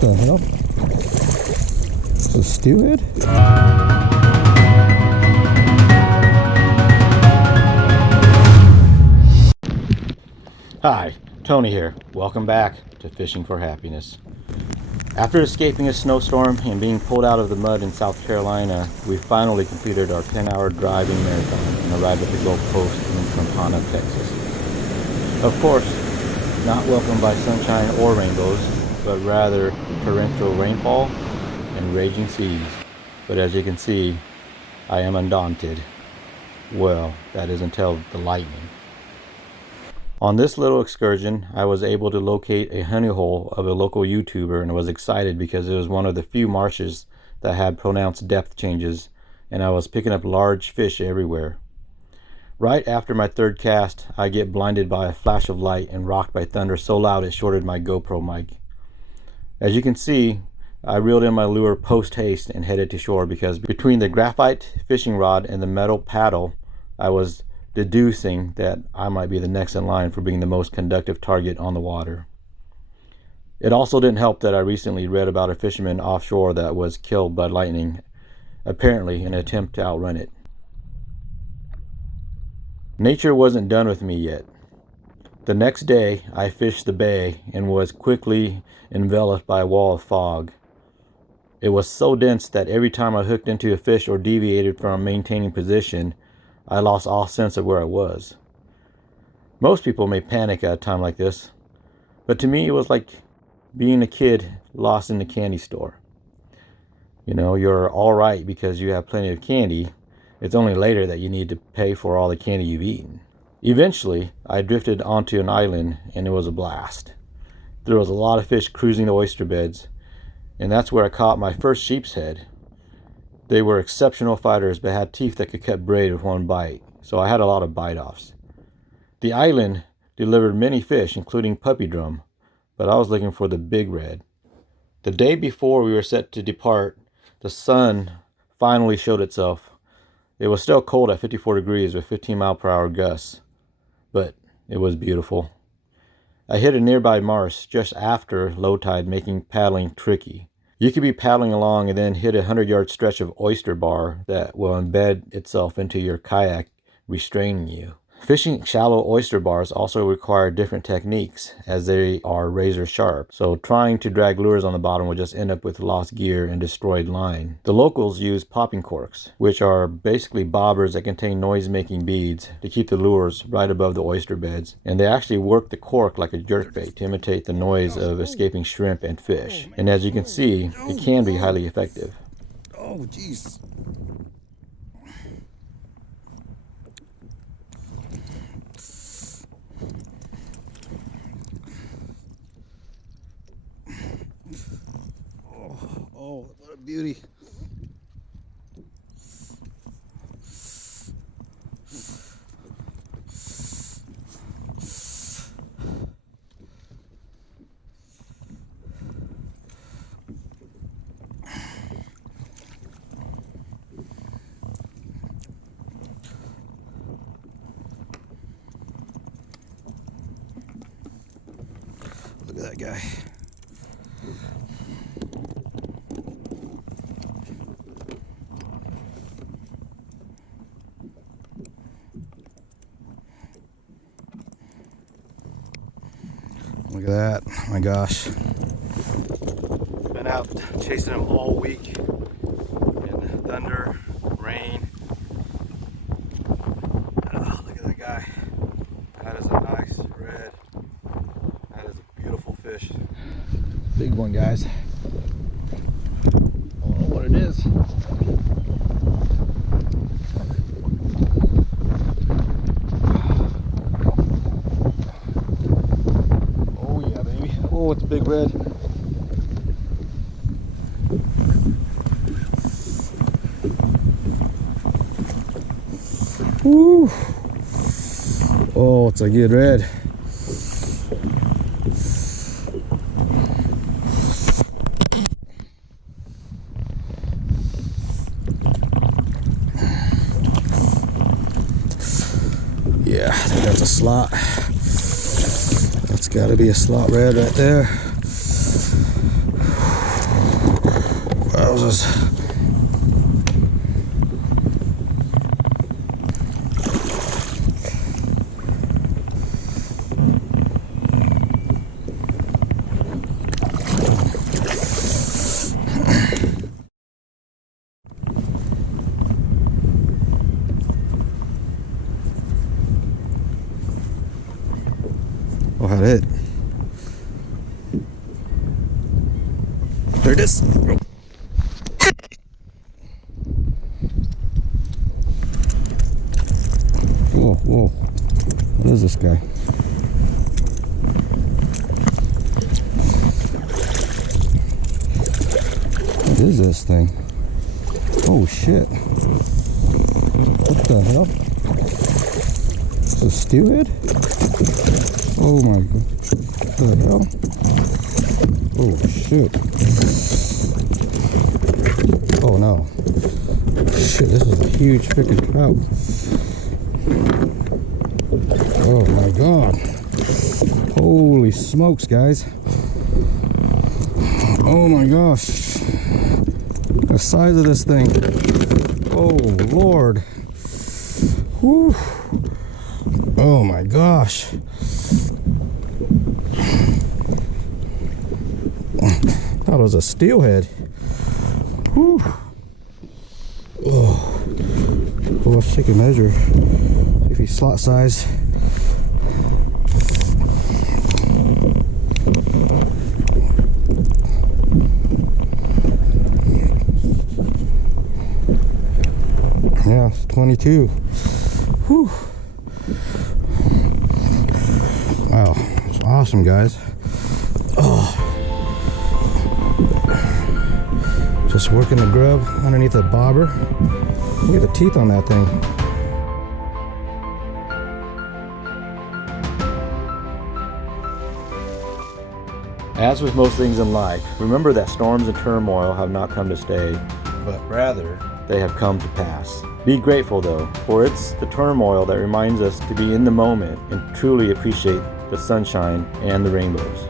the hell? It's a steelhead? Hi, Tony here. Welcome back to Fishing for Happiness. After escaping a snowstorm and being pulled out of the mud in South Carolina, we finally completed our 10-hour driving marathon and arrived at the Gulf Coast in Quintana, Texas. Of course, not welcomed by sunshine or rainbows, but rather torrential rainfall and raging seas. But as you can see, I am undaunted. Well, that is until the lightning. On this little excursion, I was able to locate a honey hole of a local YouTuber and was excited because it was one of the few marshes that had pronounced depth changes, and I was picking up large fish everywhere. Right after my third cast, I get blinded by a flash of light and rocked by thunder so loud it shorted my GoPro mic. As you can see, I reeled in my lure post-haste and headed to shore because between the graphite fishing rod and the metal paddle, I was deducing that I might be the next in line for being the most conductive target on the water. It also didn't help that I recently read about a fisherman offshore that was killed by lightning, apparently in an attempt to outrun it. Nature wasn't done with me yet. The next day, I fished the bay and was quickly enveloped by a wall of fog. It was so dense that every time I hooked into a fish or deviated from maintaining position, I lost all sense of where I was. Most people may panic at a time like this, but to me it was like being a kid lost in the candy store. You know, you're all right because you have plenty of candy. It's only later that you need to pay for all the candy you've eaten. Eventually, I drifted onto an island and it was a blast. There was a lot of fish cruising the oyster beds, and that's where I caught my first sheep's head. They were exceptional fighters but had teeth that could cut braid with one bite, so I had a lot of bite-offs. The island delivered many fish, including puppy drum, but I was looking for the big red. The day before we were set to depart, the sun finally showed itself. It was still cold at 54 degrees with 15-mile-per-hour gusts, but it was beautiful. I hit a nearby marsh just after low tide, making paddling tricky. You could be paddling along and then hit a 100-yard stretch of oyster bar that will embed itself into your kayak, restraining you. Fishing shallow oyster bars also require different techniques as they are razor sharp, so trying to drag lures on the bottom will just end up with lost gear and destroyed line. The locals use popping corks, which are basically bobbers that contain noise-making beads to keep the lures right above the oyster beds, and they actually work the cork like a jerkbait to imitate the noise of escaping shrimp and fish. And as you can see, it can be highly effective. Oh, jeez. Oh, what a beauty. Look at that guy. Look at that, oh my gosh. Been out chasing him all week in thunder, rain. Oh, look at that guy. That is a nice red. That is a beautiful fish. Big one, guys. I don't know what it is. Oh, it's a big red. Woo. Oh, it's a good red. Yeah, I think that's a slot. That's got to be a slot red right there. Moses. Oh, had it. There it is. Whoa, whoa. What is this guy? What is this thing? Oh shit. What the hell? Is this a steelhead? Oh my god. What the hell? Oh shit. Oh no. Shit, this is a huge freaking trout. Oh my god. Holy smokes, guys. Oh my gosh. The size of this thing. Oh Lord. Whew. Oh my gosh. Thought it was a steelhead. Whew. Oh. Well, let's take a measure. See if he's slot size. Yeah, it's 22. Whew. Wow, it's awesome, guys. Oh. Just working the grub underneath the bobber. Look at the teeth on that thing. As with most things in life, remember that storms and turmoil have not come to stay, but rather they have come to pass. Be grateful though, for it's the turmoil that reminds us to be in the moment and truly appreciate the sunshine and the rainbows.